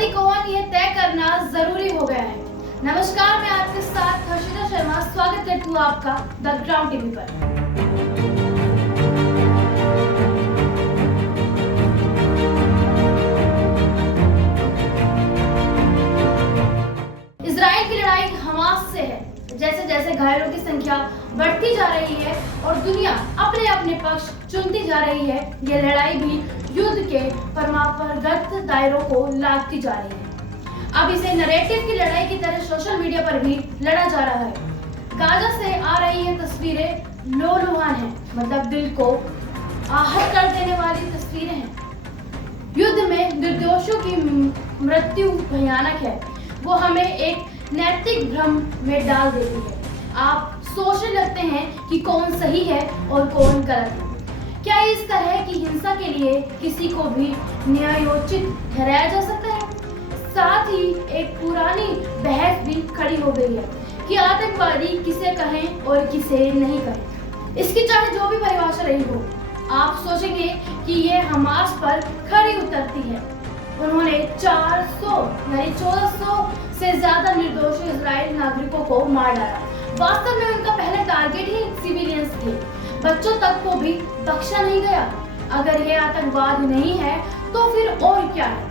आतंकवादी कौन ये तय करना जरूरी हो गया है। नमस्कार, मैं आपके साथ हर्षिता शर्मा स्वागत करती हूँ आपका द ग्राउंड टीवी पर। इजराइल की लड़ाई हमास से है। जैसे जैसे घायलों की संख्या बढ़ती जा रही है और दुनिया अपने अपने पक्ष चुनती जा रही है, ये लड़ाई भी युद्ध के परंपरागत दायरों को लादती जा रही है। अब इसे नैरेटिव की लड़ाई की तरह सोशल मीडिया पर भी लड़ा जा रहा है। गाजा से आ रही ये तस्वीरें लोलुहान हैं, मतलब दिल को आहत कर देने वाली तस्वीरें हैं। युद्ध में निर्दोषों की मृत्यु भयानक है, वो हमें एक नैतिक भ्रम में डाल देती है। आप सोचने लगते हैं कि कौन सही है और कौन गलत है। क्या इस तरह की हिंसा के लिए किसी को भी न्यायोचित ठहराया जा सकता है? साथ ही एक पुरानी बहस भी खड़ी हो गई है कि आतंकवादी किसे कहें और किसे नहीं कहें। इसकी चाहे जो भी परिभाषा रही हो, आप सोचेंगे कि ये हमास पर खड़ी उतरती है। उन्होंने 400 यानी 1400 से ज्यादा निर्दोष इजराइल नागरिकों को मार डाला। वास्तव में उनका पहला टारगेट ही सिविलियंस थे। बच्चों तक को भी बख्शा नहीं गया। अगर ये आतंकवाद नहीं है तो फिर और क्या है?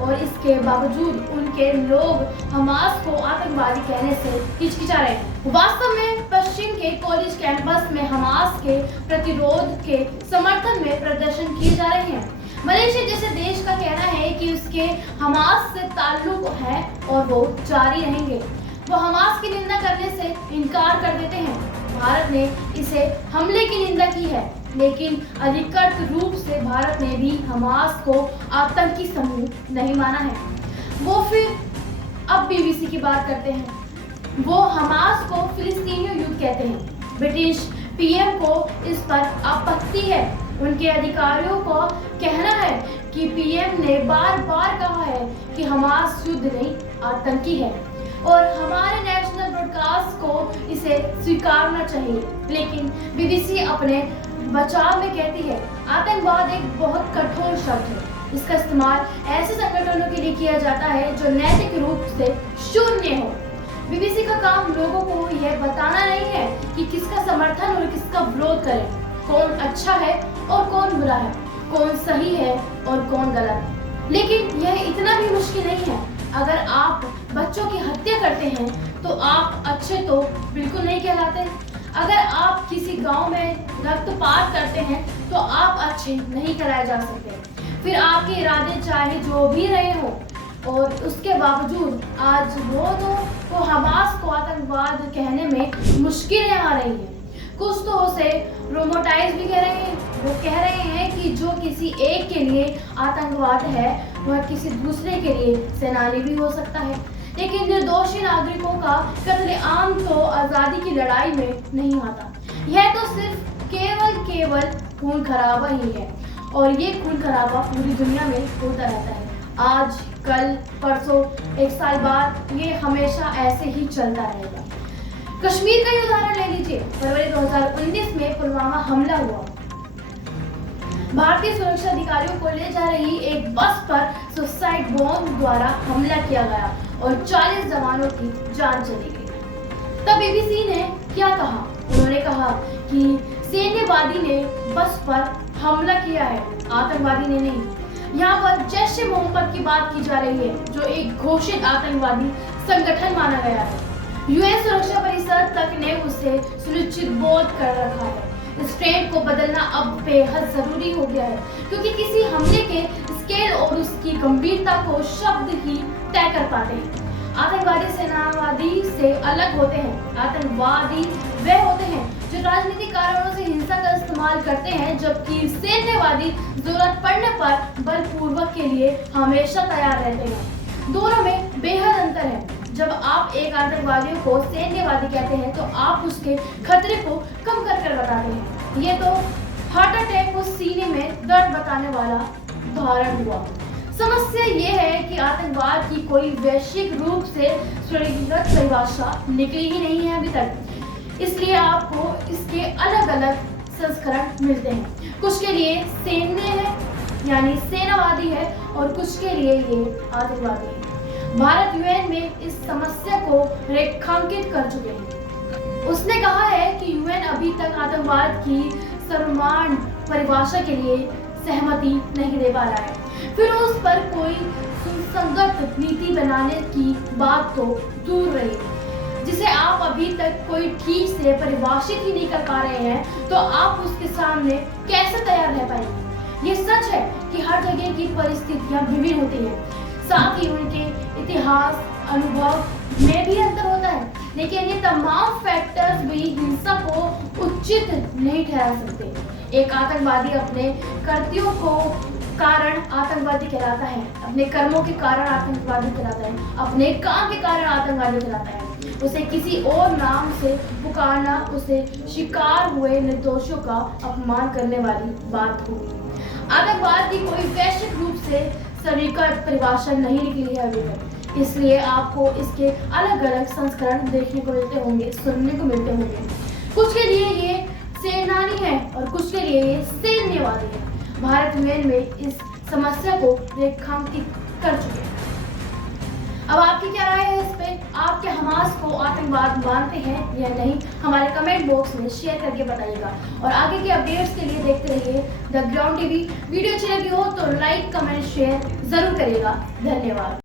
और इसके बावजूद उनके लोग हमास को आतंकवादी कहने से हिचकिचा रहे हैं। वास्तव में पश्चिम के कॉलेज कैंपस में हमास के प्रतिरोध के समर्थन में प्रदर्शन किए जा रहे हैं। मलेशिया जैसे देश का कहना है कि उसके हमास से ताल्लुक है और वो जारी रहेंगे। वो हमास की निंदा करने से इनकार कर देते हैं। भारत ने इसे हमले की निंदा की है, लेकिन अधिकृत रूप से भारत ने भी हमास को आतंकी समूह नहीं माना है। वो फिर अब बीबीसी की बात करते हैं। वो हमास को फिलिस्तीनी युद्ध कहते हैं। ब्रिटिश पीएम को इस पर आपत्ति है। उनके अधिकारियों को कहना है कि पीएम ने बार बार कहा है कि हमास युद्ध नहीं आतंकी है और हमारे नेशनल ब्रॉडकास्ट को इसे स्वीकारना चाहिए। लेकिन बीबीसी अपने बचाव में कहती है, आतंकवाद एक बहुत कठोर शब्द है। इसका इस्तेमाल ऐसे संगठनों के लिए किया जाता है जो नैतिक रूप से शून्य हो। बीबीसी का काम लोगों को यह बताना नहीं है कि किसका समर्थन और किसका विरोध करें, कौन अच्छा है और कौन बुरा है, कौन सही है और कौन गलत है। लेकिन यह इतना भी मुश्किल नहीं है। अगर आप बच्चों की हत्या करते हैं तो आप अच्छे तो बिल्कुल नहीं कहलाते। अगर आप किसी गांव में रक्तपात करते हैं तो आप अच्छे नहीं कराए जा सकते। फिर आपके इरादे चाहे जो भी रहे हो, और उसके बावजूद आज वो हमास को आतंकवाद कहने में मुश्किलें आ रही हैं। कुछ तो उसे रोमोटाइज भी कह रहे हैं। वो कह रहे हैं कि जो किसी एक के लिए आतंकवाद है वह किसी दूसरे के लिए सेनानी भी हो सकता है। लेकिन निर्दोषी नागरिकों का कत्लेआम तो आज़ादी की लड़ाई में नहीं आता। यह तो सिर्फ केवल खून खराबा ही है, और ये खून खराबा पूरी दुनिया में होता रहता है। आज, कल, परसों, एक साल बाद ये हमेशा ऐसे ही चलता रहेगा। कश्मीर का ही उदाहरण ले लीजिए। फरवरी 2019 में पुलवामा हमला हुआ। भारतीय सुरक्षा अधिकारियों को ले जा रही एक बस पर सुसाइड बॉम्ब द्वारा हमला किया गया और 40 जवानों की जान चली गई। तब बीबीसी ने क्या कहा? उन्होंने कहा कि सैन्यवादी ने बस पर हमला किया है, आतंकवादी ने नहीं। यहाँ पर जैश-ए-मोहम्मद की बात की जा रही है, जो एक घोषित आतंकवादी संगठन माना गया है। यूएन सुरक्षा परिषद तक ने उसे सुनिश्चित बोध कर रखा है। इस ट्रेंड को बदलना अब बेहद जरूरी हो गया है, क्योंकि किसी हमले के स्केल और उसकी गंभीरता को शब्द ही तय कर पाते हैं। आतंकवादी सेनावादी से अलग होते हैं। आतंकवादी वे होते हैं जो राजनीतिक कारणों से हिंसा का इस्तेमाल करते हैं, जबकि सैन्यवादी जरूरत पड़ने पर बलपूर्वक के लिए हमेशा तैयार रहते हैं। दोनों में बेहद अंतर है। जब आप एक आतंकवादी को सैन्यवादी कहते हैं तो आप उसके खतरे को कम कर बताते हैं। ये तो हार्ट अटैक को सीने में दर्द बताने वाला उदाहरण हुआ। समस्या ये है कि आतंकवाद की कोई वैश्विक रूप से स्वीकृत परिभाषा निकली ही नहीं है अभी तक। इसलिए आपको इसके अलग अलग संस्करण मिलते हैं। कुछ के लिए सैन्य है, यानी सेनावादी है और कुछ के लिए ये आतंकवादी है। भारत यूएन में इस समस्या को रेखांकित कर चुके हैं। उसने कहा है कि यूएन अभी तक आतंकवाद की सर्वमान्य परिभाषा के लिए सहमति नहीं दे पा रहा है। फिर उस पर कोई सुसंगत नीति बनाने की बात तो दूर रही, जिसे आप अभी तक कोई ठीक से परिभाषित ही नहीं कर पा रहे हैं, तो आप उसके सामने कैसे तैयार रह पाएंगे। ये सच है कि हर जगह की परिस्थितियां विभिन्न होती हैं, साथ ही उनके इतिहास अनुभव में भी अंतर होता है, लेकिन ये तमाम फैक्टर्स भी हिंसा को उचित नहीं ठहरा सकते। एक आतंकवादी अपने कृत्यों को कारण आतंकवादी कहलाता है, अपने कर्मों के कारण आतंकवादी कहलाता है, अपने काम के कारण आतंकवादी कहलाता है। उसे किसी और नाम से पुकारना उसे शिकार हुए निर्दोषों का अपमान करने वाली बात होगी। आतंकवाद की कोई वैश्विक रूप से स्वीकृत परिभाषा नहीं निकली है अभी तक, इसलिए आपको इसके अलग अलग संस्करण देखने को मिलते होंगे, सुनने को मिलते होंगे। कुछ के लिए ये सेनानी है और कुछ के लिए ये सैन्यवादी है। भारत यूएन में इस समस्या को रेखांकित कर चुके हैं। अब आपकी क्या राय है इस पे? आप क्या हमास को आतंकवाद मानते हैं या नहीं? हमारे कमेंट बॉक्स में शेयर करके बताइएगा। और आगे के अपडेट्स के लिए देखते रहिए द ग्राउंड टीवी। वीडियो अच्छी लगी हो तो लाइक, कमेंट, शेयर जरूर करिएगा। धन्यवाद।